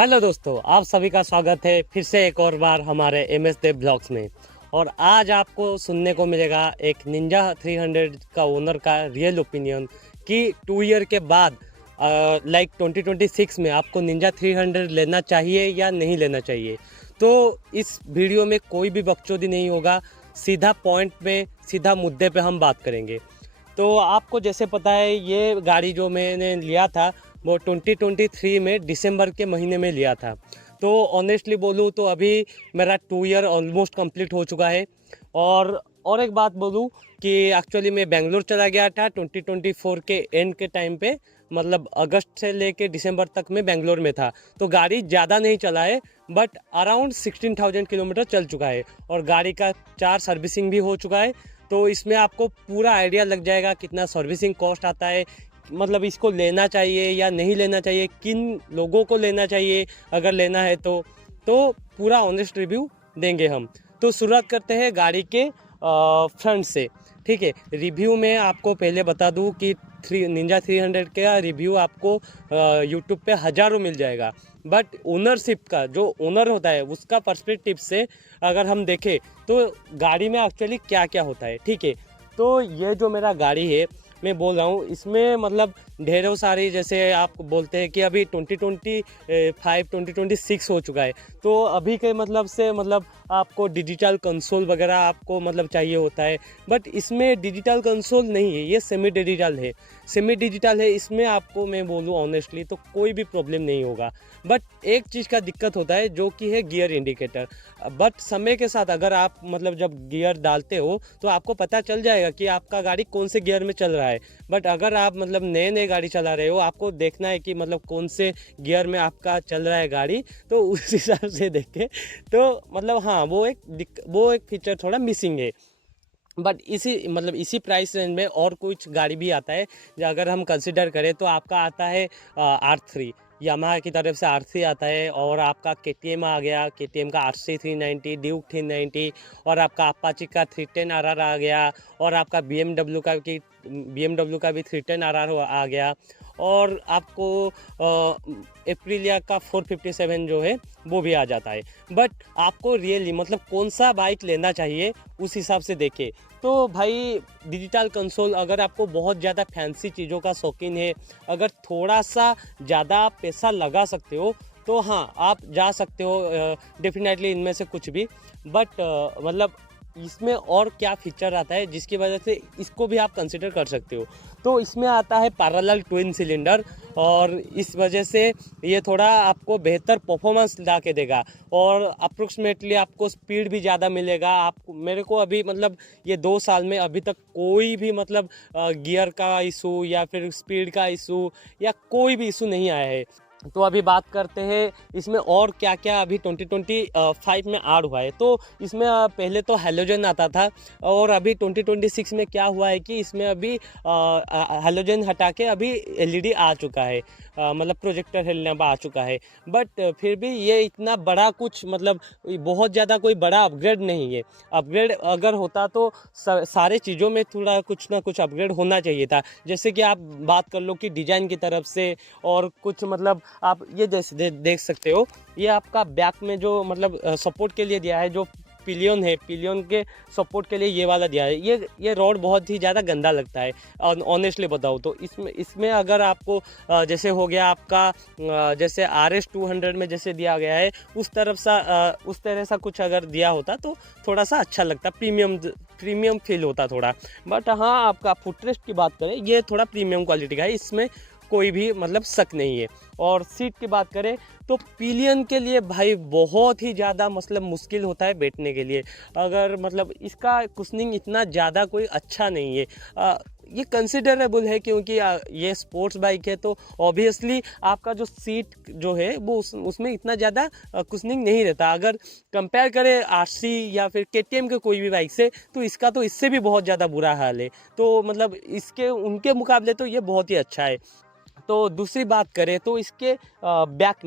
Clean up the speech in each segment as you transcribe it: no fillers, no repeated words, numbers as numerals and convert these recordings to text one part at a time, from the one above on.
Hello दोस्तों, आप सभी का स्वागत है फिर से एक और बार हमारे एम एस देव ब्लॉग्स में। और आज आपको सुनने को मिलेगा एक निंजा 300 का ओनर का रियल ओपिनियन कि 2 ईयर के बाद लाइक 2026 में आपको निंजा 300 लेना चाहिए या नहीं लेना चाहिए। तो इस वीडियो में कोई भी बकचोदी नहीं होगा, सीधा पॉइंट पे सीधा मुद्दे पे हम बात करेंगे। तो आपको जैसे पता है, ये गाड़ी जो मैंने लिया था वो 2023 में दिसंबर के महीने में लिया था। तो ऑनेस्टली बोलूँ तो अभी मेरा 2 ईयर ऑलमोस्ट कंप्लीट हो चुका है। और एक बात बोलूँ कि एक्चुअली मैं बेंगलोर चला गया था 2024 के एंड के टाइम पे, मतलब अगस्त से लेके दिसंबर तक मैं बेंगलोर में था। तो गाड़ी ज़्यादा नहीं चला है, बट अराउंड 16,000 किलोमीटर चल चुका है और गाड़ी का 4 सर्विसिंग भी हो चुका है। तो इसमें आपको पूरा आइडिया लग जाएगा कितना सर्विसिंग कॉस्ट आता है, मतलब इसको लेना चाहिए या नहीं लेना चाहिए, किन लोगों को लेना चाहिए अगर लेना है तो पूरा ऑनेस्ट रिव्यू देंगे हम। तो शुरुआत करते हैं गाड़ी के फ्रंट से। ठीक है, रिव्यू में आपको पहले बता दूं कि निंजा 300 का रिव्यू आपको यूट्यूब पे हज़ारों मिल जाएगा, बट ओनरशिप का जो ओनर होता है उसका पर्सपेक्टिव से अगर हम देखें तो गाड़ी में एक्चुअली क्या क्या होता है। ठीक है, तो ये जो मेरा गाड़ी है मैं बोल रहा हूँ, इसमें मतलब ढेरों सारी, जैसे आप बोलते हैं कि अभी 2025 2026 हो चुका है, तो अभी के मतलब से मतलब आपको डिजिटल कंसोल वगैरह आपको मतलब चाहिए होता है, बट इसमें डिजिटल कंसोल नहीं है, ये सेमी डिजिटल है। सेमी डिजिटल है, इसमें आपको मैं बोलूँ ऑनेस्टली तो कोई भी प्रॉब्लम नहीं होगा। बट एक चीज़ का दिक्कत होता है जो कि है गियर इंडिकेटर। बट समय के साथ अगर आप मतलब जब गियर डालते हो तो आपको पता चल जाएगा कि आपका गाड़ी कौन से गियर में चल रहा है। बट अगर आप मतलब नए नए गाड़ी चला रहे हो, आपको देखना है कि मतलब कौन से गियर में आपका चल रहा है गाड़ी, तो उस हिसाब से देखें तो मतलब हाँ, वो एक फीचर थोड़ा मिसिंग है। बट इसी प्राइस रेंज में और कुछ गाड़ी भी आता है जो अगर हम कंसिडर करें तो आपका आता है R3, यामाहा की तरफ से R3 आता है, और आपका KTM आ गया, KTM का RC 390, ड्यूक 390, और आपका अपाची का 310 RR आ गया, और आपका BMW का भी 310 RR आ गया, और आपको एप्रिलिया का 457 जो है वो भी आ जाता है। बट आपको रियली मतलब कौन सा बाइक लेना चाहिए उस हिसाब से देखें तो भाई, डिजिटल कंसोल अगर आपको बहुत ज़्यादा फैंसी चीज़ों का शौकीन है, अगर थोड़ा सा ज़्यादा पैसा लगा सकते हो तो हाँ, आप जा सकते हो डेफिनेटली इनमें से कुछ भी। बट मतलब इसमें और क्या फीचर आता है जिसकी वजह से इसको भी आप कंसिडर कर सकते हो। तो इसमें आता है पैरेलल ट्विन सिलेंडर, और इस वजह से ये थोड़ा आपको बेहतर परफॉर्मेंस ला के देगा, और अप्रोक्सीमेटली आपको स्पीड भी ज़्यादा मिलेगा। आप मेरे को अभी मतलब ये 2 साल में अभी तक कोई भी मतलब गियर का इशू या फिर स्पीड का इशू या कोई भी इशू नहीं आया है। तो अभी बात करते हैं इसमें और क्या क्या अभी 2025 में ऐड हुआ है। तो इसमें पहले तो हैलोजन आता था, और अभी 2026 में क्या हुआ है कि इसमें अभी हैलोजन हटा के अभी LED आ चुका है, मतलब प्रोजेक्टर हेडलैम्प आ चुका है। बट फिर भी ये इतना बड़ा कुछ मतलब बहुत ज़्यादा कोई बड़ा अपग्रेड नहीं है। अपग्रेड अगर होता तो सारे चीज़ों में थोड़ा कुछ ना कुछ अपग्रेड होना चाहिए था। जैसे कि आप बात कर लो कि डिज़ाइन की तरफ से, और कुछ मतलब आप ये जैसे देख सकते हो, ये आपका बैक में जो मतलब सपोर्ट के लिए दिया है, जो पिलियन है, पिलियन के सपोर्ट के लिए ये वाला दिया है, ये रॉड बहुत ही ज़्यादा गंदा लगता है ऑनेस्टली बताऊँ तो। इसमें अगर आपको जैसे हो गया आपका जैसे RS 200 में जैसे दिया गया है उस तरह सा कुछ अगर दिया होता तो थोड़ा सा अच्छा लगता, प्रीमियम फील होता थोड़ा। बट हाँ, आपका फुटरेस्ट की बात करें, ये थोड़ा प्रीमियम क्वालिटी का है, इसमें कोई भी मतलब शक नहीं है। और सीट की बात करें तो पिलियन के लिए भाई बहुत ही ज़्यादा मतलब मुश्किल होता है बैठने के लिए, अगर मतलब इसका कुशनिंग इतना ज़्यादा कोई अच्छा नहीं है। ये कंसिडरेबल है क्योंकि ये स्पोर्ट्स बाइक है, तो ऑब्वियसली आपका जो सीट जो है वो उसमें इतना ज़्यादा कुशनिंग नहीं रहता। अगर कंपेयर करें RC या फिर KTM के कोई भी बाइक से, तो इसका तो इससे भी बहुत ज़्यादा बुरा हाल है। तो मतलब उनके मुकाबले तो ये बहुत ही अच्छा है। तो दूसरी बात करें तो इसके बैक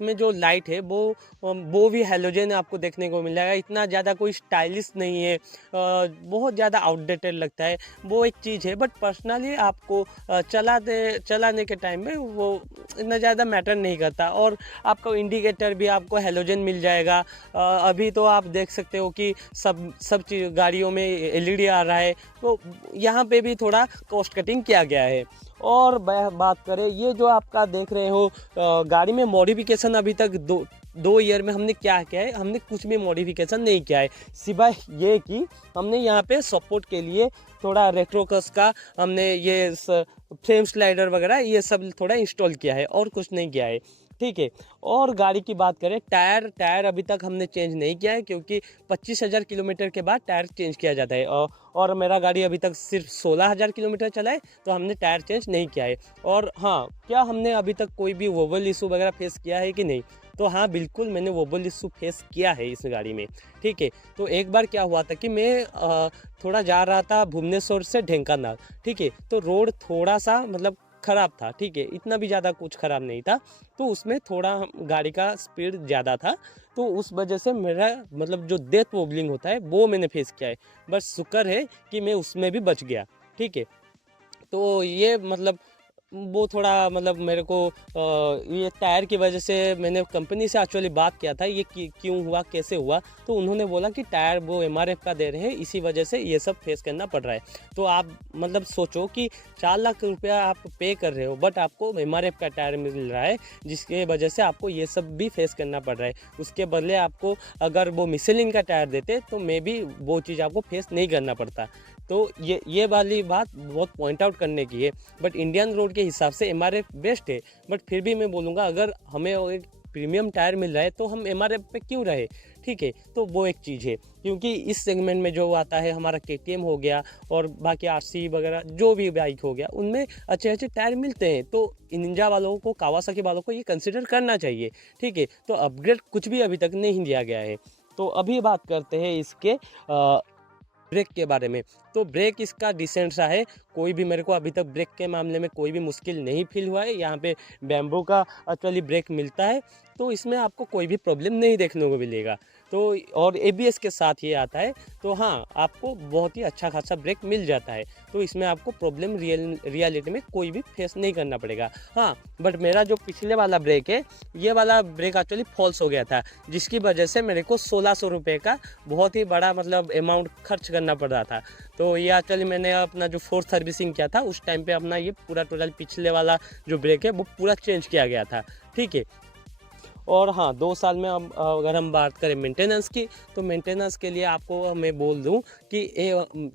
में जो लाइट है वो भी हैलोजन आपको देखने को मिल जाएगा। इतना ज़्यादा कोई स्टाइलिश नहीं है, बहुत ज़्यादा आउटडेटेड लगता है, वो एक चीज़ है। बट पर्सनली आपको चलाने के टाइम में वो इतना ज़्यादा मैटर नहीं करता। और आपको इंडिकेटर भी आपको हैलोजन मिल जाएगा। अभी तो आप देख सकते हो कि सब चीज़ गाड़ियों में एलईडी आ रहा है, तो यहाँ पे भी थोड़ा कॉस्ट कटिंग किया गया है। और बात करें ये जो आपका देख रहे हो गाड़ी में मॉडिफिकेशन, अभी तक दो ईयर में हमने क्या किया है, हमने कुछ भी मॉडिफिकेशन नहीं किया है, सिवाय ये कि हमने यहाँ पे सपोर्ट के लिए थोड़ा रेट्रोकस का हमने ये फ्रेम स्लाइडर वगैरह ये सब थोड़ा इंस्टॉल किया है, और कुछ नहीं किया है, ठीक है। और गाड़ी की बात करें, टायर अभी तक हमने चेंज नहीं किया है, क्योंकि 25,000 किलोमीटर के बाद टायर चेंज किया जाता है। और मेरा गाड़ी अभी तक सिर्फ 16,000 किलोमीटर चला है, तो हमने टायर चेंज नहीं किया है। और हाँ, क्या हमने अभी तक कोई भी वोबल इशू वगैरह फेस किया है कि नहीं, तो हाँ बिल्कुल मैंने वोबल इशू फेस किया है इस गाड़ी में, ठीक है। तो एक बार क्या हुआ था कि मैं थोड़ा जा रहा था भुवनेश्वर से ढेंकानाल, ठीक है। तो रोड थोड़ा सा मतलब ख़राब था, ठीक है, इतना भी ज़्यादा कुछ ख़राब नहीं था। तो उसमें थोड़ा गाड़ी का स्पीड ज़्यादा था, तो उस वजह से मेरा मतलब जो डेथ वोबलिंग होता है वो मैंने फेस किया है। बस शुक्र है कि मैं उसमें भी बच गया, ठीक है। तो ये मतलब वो थोड़ा मतलब मेरे को ये टायर की वजह से मैंने कंपनी से एक्चुअली बात किया था, ये क्यों हुआ कैसे हुआ, तो उन्होंने बोला कि टायर वो एमआरएफ का दे रहे हैं, इसी वजह से ये सब फेस करना पड़ रहा है। तो आप मतलब सोचो कि 4 लाख रुपया आप पे कर रहे हो, बट आपको एमआरएफ का टायर मिल रहा है, जिसके वजह से आपको ये सब भी फेस करना पड़ रहा है। उसके बदले आपको अगर वो मिशेलिन का टायर देते तो मे बी वो चीज़ आपको फेस नहीं करना पड़ता। तो ये वाली बात बहुत पॉइंट आउट करने की है। बट इंडियन रोड के हिसाब से एमआरएफ बेस्ट है, बट फिर भी मैं बोलूँगा अगर हमें एक प्रीमियम टायर मिल रहा है तो हम एमआरएफ पे क्यों रहे, ठीक है। तो वो एक चीज़ है, क्योंकि इस सेगमेंट में जो आता है हमारा केटीएम हो गया और बाकी आरसी वगैरह जो भी बाइक हो गया, उनमें अच्छे अच्छे टायर मिलते हैं। तो निंजा वालों को, कावासाकी वालों को ये कंसिडर करना चाहिए, ठीक है। तो अपग्रेड कुछ भी अभी तक नहीं दिया गया है। तो अभी बात करते हैं इसके ब्रेक के बारे में। तो ब्रेक इसका डिसेंट सा है, कोई भी मेरे को अभी तक ब्रेक के मामले में कोई भी मुश्किल नहीं फील हुआ है। यहाँ पे बैम्बू का एक्चुअली ब्रेक मिलता है, तो इसमें आपको कोई भी प्रॉब्लम नहीं देखने को मिलेगा। तो और एबीएस के साथ ये आता है, तो हाँ आपको बहुत ही अच्छा खासा ब्रेक मिल जाता है। तो इसमें आपको प्रॉब्लम रियलिटी में कोई भी फेस नहीं करना पड़ेगा। हाँ, बट मेरा जो पिछले वाला ब्रेक है, ये वाला ब्रेक एक्चुअली फॉल्स हो गया था, जिसकी वजह से मेरे को 1600 रुपये का बहुत ही बड़ा मतलब अमाउंट खर्च करना पड़ रहा था। तो ये एक्चुअली मैंने अपना जो 4th सर्विसिंग किया था उस टाइम पे अपना ये पूरा टोटल पिछले वाला जो ब्रेक है वो पूरा चेंज किया गया था, ठीक है। और हाँ, 2 साल में अब अगर हम बात करें मेंटेनेंस की, तो मेंटेनेंस के लिए आपको मैं बोल दूं कि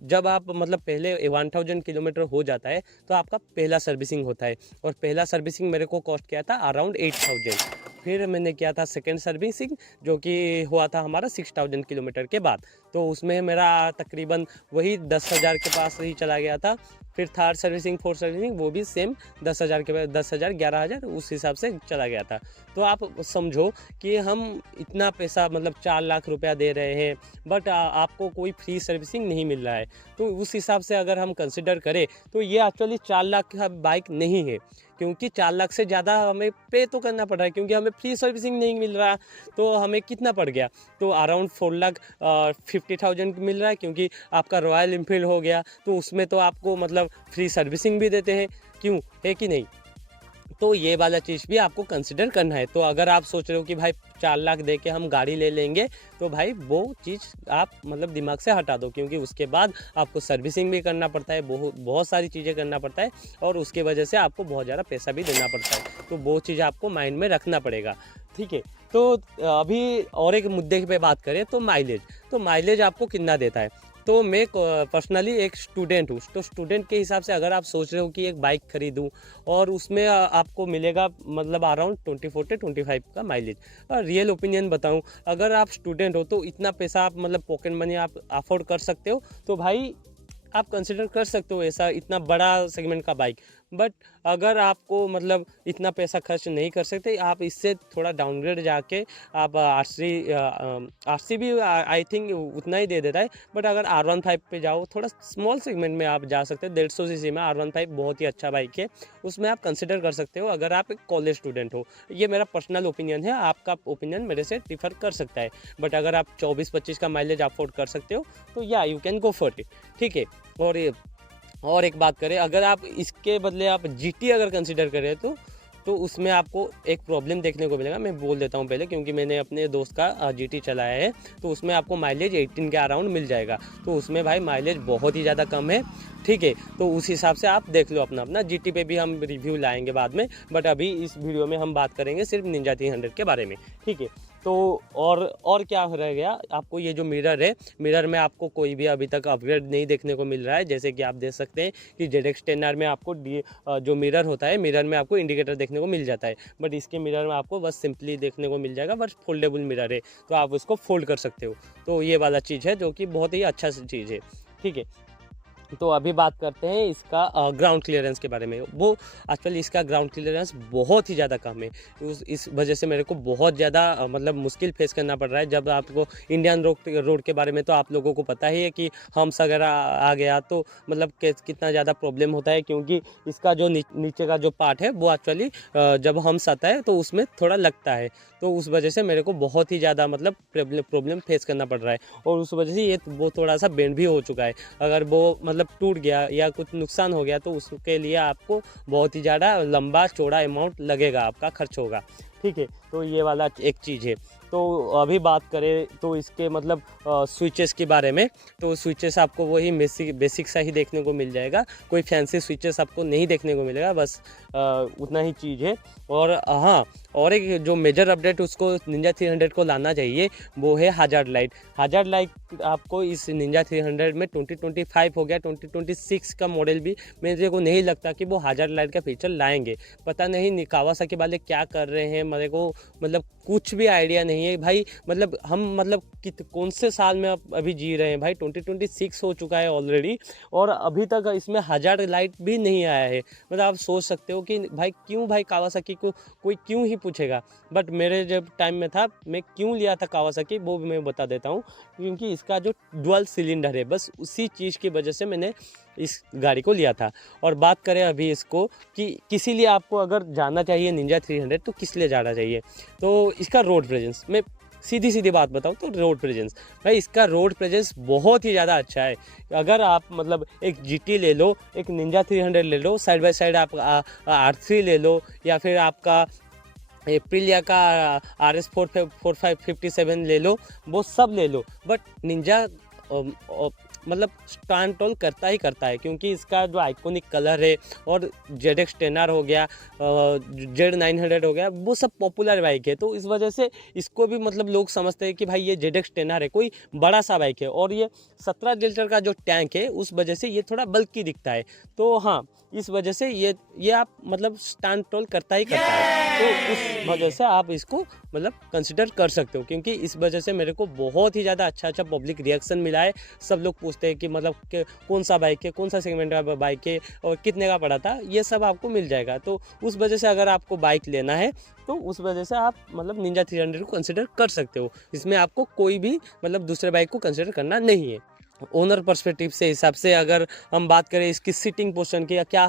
जब आप मतलब पहले 1000 किलोमीटर हो जाता है तो आपका पहला सर्विसिंग होता है। और पहला सर्विसिंग मेरे को कॉस्ट किया था अराउंड 8000। फिर मैंने किया था सेकेंड सर्विसिंग, जो कि हुआ था हमारा 6000 किलोमीटर के बाद। तो उसमें मेरा तकरीबन वही 10,000 के पास ही चला गया था। फिर थर्ड सर्विसिंग, फोर्थ सर्विसिंग, वो भी सेम 10,000 के बाद 10,000 11,000 उस हिसाब से चला गया था। तो आप समझो कि हम इतना पैसा मतलब 4 लाख रुपया दे रहे हैं, बट आपको कोई फ्री सर्विसिंग नहीं मिल रहा है। तो उस हिसाब से अगर हम कंसिडर करें तो ये एक्चुअली 4 लाख का बाइक नहीं है, क्योंकि 4 लाख से ज़्यादा हमें पे तो करना पड़ रहा है, क्योंकि हमें फ्री सर्विसिंग नहीं मिल रहा। तो हमें कितना पड़ गया, तो अराउंड 4,50,000 मिल रहा है, क्योंकि आपका रॉयल इनफील्ड हो गया, तो उसमें तो आपको मतलब फ्री सर्विसिंग भी देते हैं, क्यों, है कि नहीं। तो ये वाला चीज़ भी आपको कंसिडर करना है। तो अगर आप सोच रहे हो कि भाई 4 लाख दे के हम गाड़ी ले लेंगे, तो भाई वो चीज़ आप मतलब दिमाग से हटा दो, क्योंकि उसके बाद आपको सर्विसिंग भी करना पड़ता है, बहुत सारी चीज़ें करना पड़ता है, और उसके वजह से आपको बहुत ज़्यादा पैसा भी देना पड़ता है। तो वो चीज़ आपको माइंड में रखना पड़ेगा, ठीक है। तो अभी और एक मुद्दे पे बात करें तो माइलेज। तो माइलेज आपको कितना देता है, तो मैं पर्सनली एक स्टूडेंट हूँ, तो स्टूडेंट के हिसाब से अगर आप सोच रहे हो कि एक बाइक खरीदूं और उसमें आपको मिलेगा मतलब अराउंड 24 से 25 का माइलेज। रियल ओपिनियन बताऊं, अगर आप स्टूडेंट हो तो इतना पैसा आप मतलब पॉकेट मनी आप अफोर्ड कर सकते हो, तो भाई आप कंसिडर कर सकते हो ऐसा इतना बड़ा सेगमेंट का बाइक। बट अगर आपको मतलब इतना पैसा खर्च नहीं कर सकते, आप इससे थोड़ा डाउनग्रेड जाके आप आर सी भी आई थिंक उतना ही दे देता है, बट अगर R15 पे जाओ, थोड़ा स्मॉल सेगमेंट में आप जा सकते हो। 150 सीसी में R15 बहुत ही अच्छा बाइक है, उसमें आप कंसिडर कर सकते हो अगर आप एक कॉलेज स्टूडेंट हो। ये मेरा पर्सनल ओपिनियन है, आपका ओपिनियन मेरे से डिफर कर सकता है, बट अगर आप 24-25 का माइलेज अफोर्ड कर सकते हो तो या you can go for it, ठीक है। और एक बात करें, अगर आप इसके बदले आप GT अगर कंसिडर करें तो उसमें आपको एक प्रॉब्लम देखने को मिलेगा। मैं बोल देता हूँ पहले, क्योंकि मैंने अपने दोस्त का GT चलाया है, तो उसमें आपको माइलेज 18 के अराउंड मिल जाएगा। तो उसमें भाई माइलेज बहुत ही ज़्यादा कम है, ठीक है। तो उस हिसाब से आप देख लो अपना GT पे भी हम रिव्यू लाएंगे बाद में, बट अभी इस वीडियो में हम बात करेंगे सिर्फ निंजा 300 के बारे में, ठीक है। तो और क्या रह गया, आपको ये जो मिरर है, मिरर में आपको कोई भी अभी तक अपग्रेड नहीं देखने को मिल रहा है। जैसे कि आप देख सकते हैं कि ZX10R में आपको जो मिरर होता है, मिरर में आपको इंडिकेटर देखने को मिल जाता है, बट इसके मिरर में आपको बस सिंपली देखने को मिल जाएगा, बस फोल्डेबल मिरर है, तो आप उसको फोल्ड कर सकते हो। तो ये वाला चीज़ है जो कि बहुत ही अच्छा चीज़ है, ठीक है। तो अभी बात करते हैं इसका ग्राउंड क्लियरेंस के बारे में। वो एक्चुअली इसका ग्राउंड क्लियरेंस बहुत ही ज़्यादा कम है, इस वजह से मेरे को बहुत ज़्यादा मतलब मुश्किल फेस करना पड़ रहा है। जब आपको इंडियन रोड के बारे में तो आप लोगों को पता ही है कि हम्स अगर आ गया तो मतलब कितना ज़्यादा प्रॉब्लम होता है, क्योंकि इसका जो नीचे का जो पार्ट है वो एक्चुअली जब हम्स आता है तो उसमें थोड़ा लगता है, तो उस वजह से मेरे को बहुत ही ज़्यादा मतलब प्रॉब्लम फेस करना पड़ रहा है। और उस वजह से वो थोड़ा सा बेंड भी हो चुका है। अगर वो मतलब टूट गया या कुछ नुकसान हो गया तो उसके लिए आपको बहुत ही ज़्यादा लंबा चौड़ा अमाउंट लगेगा, आपका खर्च होगा, ठीक है। तो ये वाला एक चीज़ है। तो अभी बात करें तो इसके मतलब स्विचेस के बारे में, तो स्विचेस आपको वही बेसिक सा ही देखने को मिल जाएगा, कोई फैंसी स्विचेस आपको नहीं देखने को मिलेगा, बस उतना ही चीज़ है। और हाँ, और एक जो मेजर अपडेट उसको निंजा 300 को लाना चाहिए वो है हज़ार्ड लाइट। आपको इस निंजा 300 में 2025 हो गया, 2026 का मॉडल भी मेरे को नहीं लगता कि वो हज़ार्ड लाइट का फीचर लाएंगे। पता नहीं कावासाकी वाले क्या कर रहे हैं, मेरे को मतलब कुछ भी आइडिया नहीं है भाई। मतलब हम मतलब कौन से साल में अभी जी रहे हैं भाई, 2026 हो चुका है ऑलरेडी, और अभी तक इसमें हज़ार्ड लाइट भी नहीं आया है। मतलब आप सोच सकते हो कि भाई क्यों भाई कावासाकी को कोई क्यों ही पूछेगा। बट मेरे जब टाइम में था, मैं क्यों लिया था कावासाकी वो भी मैं बता देता हूँ, क्योंकि इसका जो डुअल सिलेंडर है, बस उसी चीज़ की वजह से मैंने इस गाड़ी को लिया था। और बात करें अभी इसको कि किसी लिए आपको अगर जाना चाहिए निंजा 300 तो किस लिए जाना चाहिए, तो इसका रोड प्रेजेंस, मैं सीधी बात बताऊं तो रोड प्रेजेंस, भाई इसका रोड प्रेजेंस बहुत ही ज़्यादा अच्छा है। अगर आप मतलब एक GT ले लो, एक निंजा 300 ले लो, साइड बाय साइड आप R3 ले लो, या फिर आपका एप्रिलिया का RS 4557 ले लो, वो सब ले लो, बट निंजा मतलब स्टैंड टॉल करता ही करता है, क्योंकि इसका जो आइकॉनिक कलर है, और ZX10R हो गया, Z900 हो गया, वो सब पॉपुलर बाइक है। तो इस वजह से इसको भी मतलब लोग समझते हैं कि भाई ये ZX10R है, कोई बड़ा सा बाइक है, और ये 17 लीटर का जो टैंक है उस वजह से ये थोड़ा बल्कि दिखता है। तो हाँ, इस वजह से ये आप मतलब स्टैंड टॉल करता ही करता है, तो उस वजह से आप इसको मतलब कंसिडर कर सकते हो। क्योंकि इस वजह से मेरे को बहुत ही ज़्यादा अच्छा पब्लिक रिएक्शन मिला है। सब लोग पूछते हैं कि मतलब कौन सा बाइक है, कौन सा सेगमेंट का बाइक है, और कितने का पड़ा था, ये सब आपको मिल जाएगा। तो उस वजह से अगर आपको बाइक लेना है तो उस वजह से आप मतलब निंजा 300 को कंसिडर कर सकते हो। इसमें आपको कोई भी मतलब दूसरे बाइक को कंसिडर करना नहीं है। ओनर पर्सपेक्टिव से हिसाब से अगर हम बात करें इसकी सीटिंग पोजीशन की, या क्या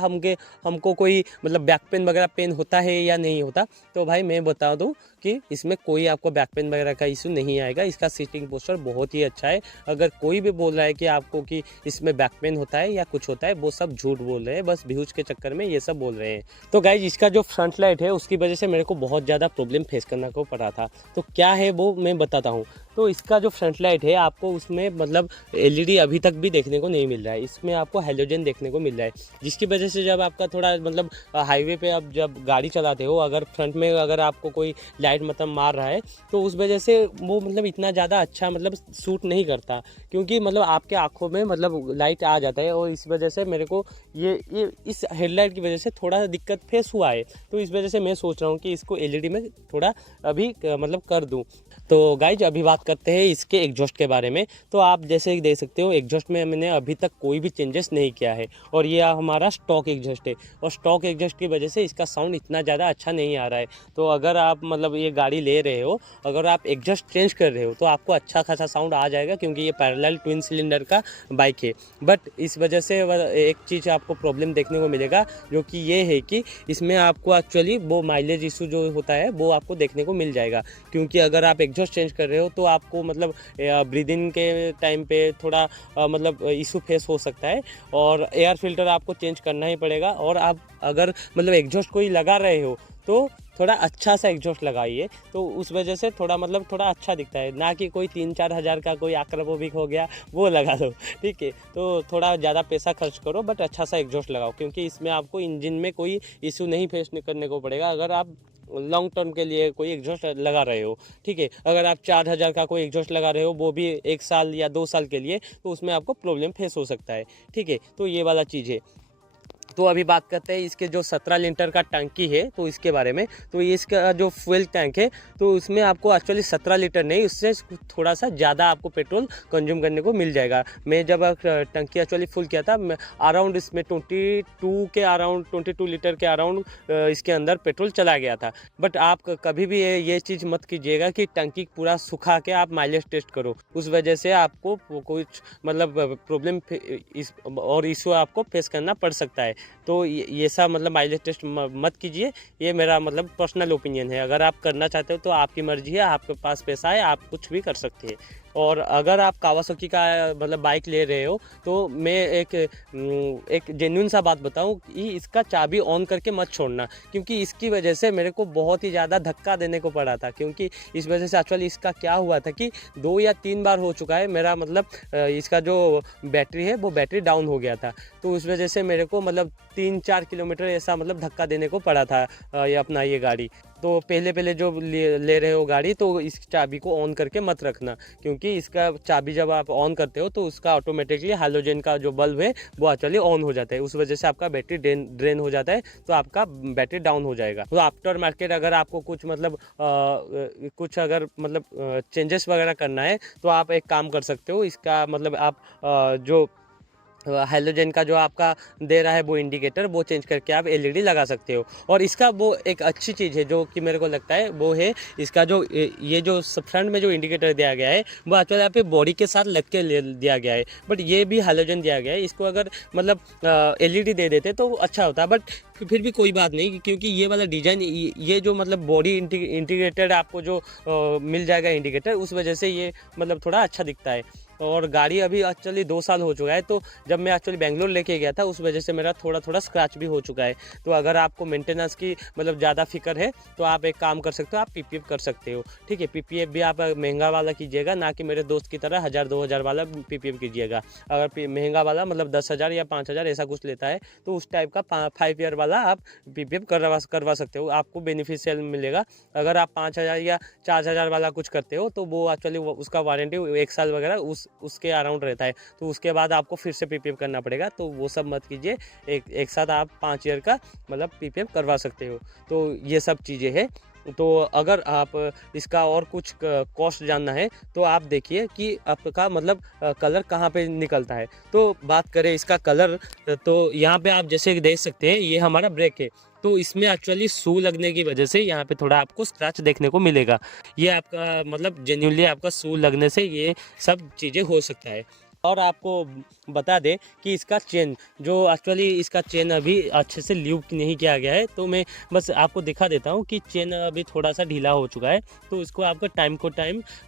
हमको कोई मतलब बैक पेन वगैरह पेन होता है या नहीं होता, तो भाई मैं बता दूं कि इसमें कोई आपको बैक पेन वगैरह का इशू नहीं आएगा। इसका सीटिंग पोस्चर बहुत ही अच्छा है। अगर कोई भी बोल रहा है कि आपको कि इसमें बैक पेन होता है या कुछ होता है, वो सब झूठ बोल रहे हैं, बस व्यूज के चक्कर में ये सब बोल रहे हैं। तो गाइज, इसका जो फ्रंट लाइट है उसकी वजह से मेरे को बहुत ज़्यादा प्रॉब्लम फेस करना को पड़ा था। तो क्या है वो मैं बताता हूँ। तो इसका जो फ्रंट लाइट है, आपको उसमें मतलब LED अभी तक भी देखने को नहीं मिल रहा है, इसमें आपको हैलोजन देखने को मिल रहा है, जिसकी वजह से जब आपका थोड़ा मतलब हाईवे पे आप जब गाड़ी चलाते हो, अगर फ्रंट में अगर आपको कोई लाइट मतलब मार रहा है, तो उस वजह से वो मतलब इतना ज़्यादा अच्छा मतलब सूट नहीं करता, क्योंकि मतलब आपके आँखों में मतलब लाइट आ जाता है। और इस वजह से मेरे को ये इस हेडलाइट की वजह से थोड़ा दिक्कत फेस हुआ है। तो इस वजह से मैं सोच रहा हूँ कि इसको LED में थोड़ा अभी मतलब कर दूँ। तो गाइज, अभी बात करते हैं इसके एग्जॉस्ट के बारे में। तो आप जैसे देख सकते सकते हो एग्जॉस्ट में मैंने अभी तक कोई भी चेंजेस नहीं किया है, और ये हमारा स्टॉक एग्जॉस्ट है, और स्टॉक एग्जॉस्ट की वजह से इसका साउंड इतना ज़्यादा अच्छा नहीं आ रहा है। तो अगर आप मतलब ये गाड़ी ले रहे हो, अगर आप एग्जॉस्ट चेंज कर रहे हो तो आपको अच्छा खासा साउंड आ जाएगा, क्योंकि ये पैरेलल ट्विन सिलेंडर का बाइक है। बट इस वजह से एक चीज़ आपको प्रॉब्लम देखने को मिलेगा, जो कि ये है कि इसमें आपको एक्चुअली वो माइलेज इशू जो होता है वो आपको देखने को मिल जाएगा, क्योंकि अगर आप एग्जॉस्ट चेंज कर रहे हो तो आपको मतलब ब्रीदिंग के टाइम पे थोड़ा मतलब इशू फेस हो सकता है, और एयर फिल्टर आपको चेंज करना ही पड़ेगा। और आप अगर मतलब एग्जॉस्ट कोई लगा रहे हो तो थोड़ा अच्छा सा एग्जॉस्ट लगाइए, तो उस वजह से थोड़ा मतलब थोड़ा अच्छा दिखता है, ना कि कोई 3-4 हज़ार का कोई आक्रामोविक हो गया वो लगा दो, ठीक है। तो थोड़ा ज़्यादा पैसा खर्च करो बट अच्छा सा एग्जॉस्ट लगाओ, क्योंकि इसमें आपको इंजन में कोई इशू नहीं फेस करने को पड़ेगा अगर आप लॉन्ग टर्म के लिए कोई एग्जॉस्ट लगा रहे हो, ठीक है। अगर आप 4,000 का कोई एग्जॉस्ट लगा रहे हो, वो भी 1 साल या 2 साल के लिए, तो उसमें आपको प्रॉब्लम फेस हो सकता है, ठीक है। तो ये वाला चीज़ है। तो अभी बात करते हैं इसके जो 17 लीटर का टंकी है, तो इसके बारे में। तो ये इसका जो फ्यूल टैंक है, तो उसमें आपको एक्चुअली 17 लीटर नहीं, उससे थोड़ा सा ज़्यादा आपको पेट्रोल कंज्यूम करने को मिल जाएगा। मैं जब टंकी एक्चुअली फुल किया था, अराउंड इसमें 22 लीटर के अराउंड इसके अंदर पेट्रोल चला गया था। बट आप कभी भी ये चीज़ मत कीजिएगा कि टंकी पूरा सुखा के आप माइलेज टेस्ट करो, उस वजह से आपको कुछ मतलब प्रॉब्लम और इशू आपको फेस करना पड़ सकता है। तो ये सब मतलब माइलेज टेस्ट मत कीजिए, ये मेरा मतलब पर्सनल ओपिनियन है। अगर आप करना चाहते हो तो आपकी मर्जी है, आपके पास पैसा है, आप कुछ भी कर सकते हैं। और अगर आप कावासाकी का मतलब बाइक ले रहे हो, तो मैं एक जेन्युइन सा बात बताऊं कि इसका चाबी ऑन करके मत छोड़ना, क्योंकि इसकी वजह से मेरे को बहुत ही ज़्यादा धक्का देने को पड़ा था। क्योंकि इस वजह से एक्चुअली इसका क्या हुआ था कि 2 या 3 बार हो चुका है मेरा मतलब इसका जो बैटरी है वो बैटरी डाउन हो गया था। तो उस वजह से मेरे को मतलब 3-4 किलोमीटर ऐसा मतलब धक्का देने को पड़ा था ये गाड़ी। तो पहले जो ले रहे हो गाड़ी, तो इस चाबी को ऑन करके मत रखना, क्योंकि इसका चाबी जब आप ऑन करते हो तो उसका ऑटोमेटिकली हैलोजन का जो बल्ब है वो एक्चुअली ऑन हो जाता है, उस वजह से आपका बैटरी ड्रेन हो जाता है, तो आपका बैटरी डाउन हो जाएगा। तो आफ्टर मार्केट अगर आपको कुछ मतलब कुछ अगर मतलब चेंजेस वगैरह करना है, तो आप एक काम कर सकते हो, इसका मतलब आप जो हैलोजन का जो आपका दे रहा है वो इंडिकेटर, वो चेंज करके आप एलईडी लगा सकते हो। और इसका वो एक अच्छी चीज़ है जो कि मेरे को लगता है, वो है इसका जो ये जो फ्रंट में जो इंडिकेटर दिया गया है वो एक्चुअली आप बॉडी के साथ लग के दिया गया है, बट ये भी हैलोजन दिया गया है। इसको अगर मतलब एलईडी दे देते तो अच्छा होता, बट फिर भी कोई बात नहीं, क्योंकि ये वाला डिज़ाइन ये जो मतलब बॉडी इंटीग्रेटेड आपको जो मिल जाएगा इंडिकेटर, उस वजह से ये मतलब थोड़ा अच्छा दिखता है। और गाड़ी अभी एक्चुअली 2 साल हो चुका है, तो जब मैं एक्चुअली बेंगलोर लेके गया था उस वजह से मेरा थोड़ा स्क्रैच भी हो चुका है। तो अगर आपको मेंटेनेंस की मतलब ज़्यादा फिक्र है तो आप एक काम कर सकते हो, आप पीपीएफ कर सकते हो, ठीक है। पीपीएफ भी आप महंगा वाला कीजिएगा, ना कि मेरे दोस्त की तरह 1,000-2,000 वाला पीपीएफ कीजिएगा। अगर महंगा वाला मतलब 10,000 या 5,000 ऐसा कुछ लेता है, तो उस टाइप का 5 ईयर वाला आप पीपीएफ करवा सकते हो, आपको बेनिफिशियल मिलेगा। अगर आप 5,000 या 4,000 वाला कुछ करते हो, तो वो एक्चुअली उसका वारंटी 1 साल वगैरह उसके अराउंड रहता है, तो उसके बाद आपको फिर से पीपीएफ करना पड़ेगा। तो वो सब मत कीजिए, एक साथ आप 5 ईयर का मतलब पीपीएफ करवा सकते हो। तो ये सब चीज़ें हैं। तो अगर आप इसका और कुछ कॉस्ट जानना है तो आप देखिए कि आपका मतलब कलर कहाँ पे निकलता है। तो बात करें इसका कलर, तो यहाँ पे आप जैसे देख सकते हैं ये हमारा ब्रेक है, तो इसमें एक्चुअली शू लगने की वजह से यहाँ पे थोड़ा आपको स्क्रैच देखने को मिलेगा। ये आपका मतलब जेन्युइनली आपका शू लगने से ये सब चीज़ें हो सकता है। और आपको बता दें कि इसका चेन जो एक्चुअली इसका चेन अभी अच्छे से ल्यूब नहीं किया गया है, तो मैं बस आपको दिखा देता हूँ कि चेन अभी थोड़ा सा ढीला हो चुका है, तो इसको आपको टाइम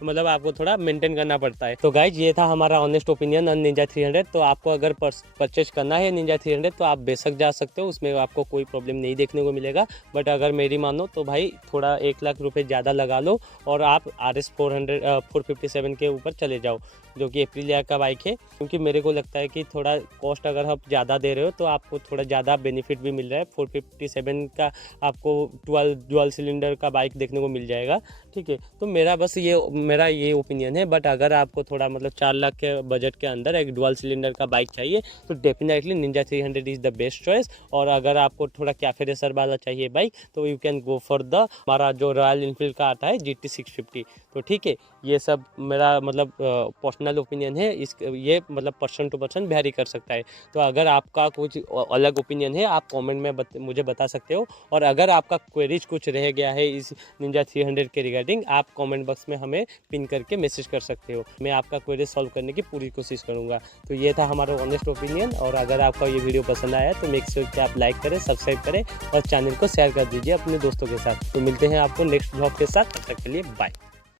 मतलब आपको थोड़ा मेंटेन करना पड़ता है। तो गाइज ये था हमारा ऑनेस्ट ओपिनियन ऑन निंजा 300। तो आपको अगर परचेज करना है निंजा 300 तो आप बेशक जा सकते हो, उसमें आपको कोई प्रॉब्लम नहीं देखने को मिलेगा। बट अगर मेरी मानो तो भाई थोड़ा 1 लाख रुपये ज़्यादा लगा लो और आप RS 457 के ऊपर चले जाओ, जो कि एप्रिलिया का बाइक है। क्योंकि मेरे को लगता है कि थोड़ा कॉस्ट अगर आप ज़्यादा दे रहे हो तो आपको थोड़ा ज़्यादा बेनिफिट भी मिल रहा है। 457 का आपको डुअल सिलेंडर का बाइक देखने को मिल जाएगा, ठीक है। तो मेरा ये ओपिनियन है। बट अगर आपको थोड़ा मतलब 4 लाख के बजट के अंदर एक डुअल सिलेंडर का बाइक चाहिए तो definitely Ninja 300 is the best choice. और अगर आपको थोड़ा कैफे रेसर वाला चाहिए बाइक तो you can go for the हमारा जो रॉयल इनफील्ड का आता है GT 650। तो ठीक है, ये सब मेरा मतलब पर्सनल पर्सनल ओपिनियन है, इस ये मतलब पर्सन टू पर्सन वेरी कर सकता है। तो अगर आपका कुछ अलग ओपिनियन है आप कमेंट में मुझे बता सकते हो, और अगर आपका क्वेरीज कुछ रह गया है इस निंजा 300 के रिगार्डिंग, आप कमेंट बॉक्स में हमें पिन करके मैसेज कर सकते हो। मैं आपका क्वेरी सॉल्व करने की पूरी कोशिश करूँगा। तो ये था हमारा ऑनेस्ट ओपिनियन, और अगर आपका ये वीडियो पसंद आया तो मेक श्योर कि आप लाइक करें, सब्सक्राइब करें और चैनल को शेयर कर दीजिए अपने दोस्तों के साथ। तो मिलते हैं आपको नेक्स्ट ब्लॉग के साथ, तब तक के लिए बाय।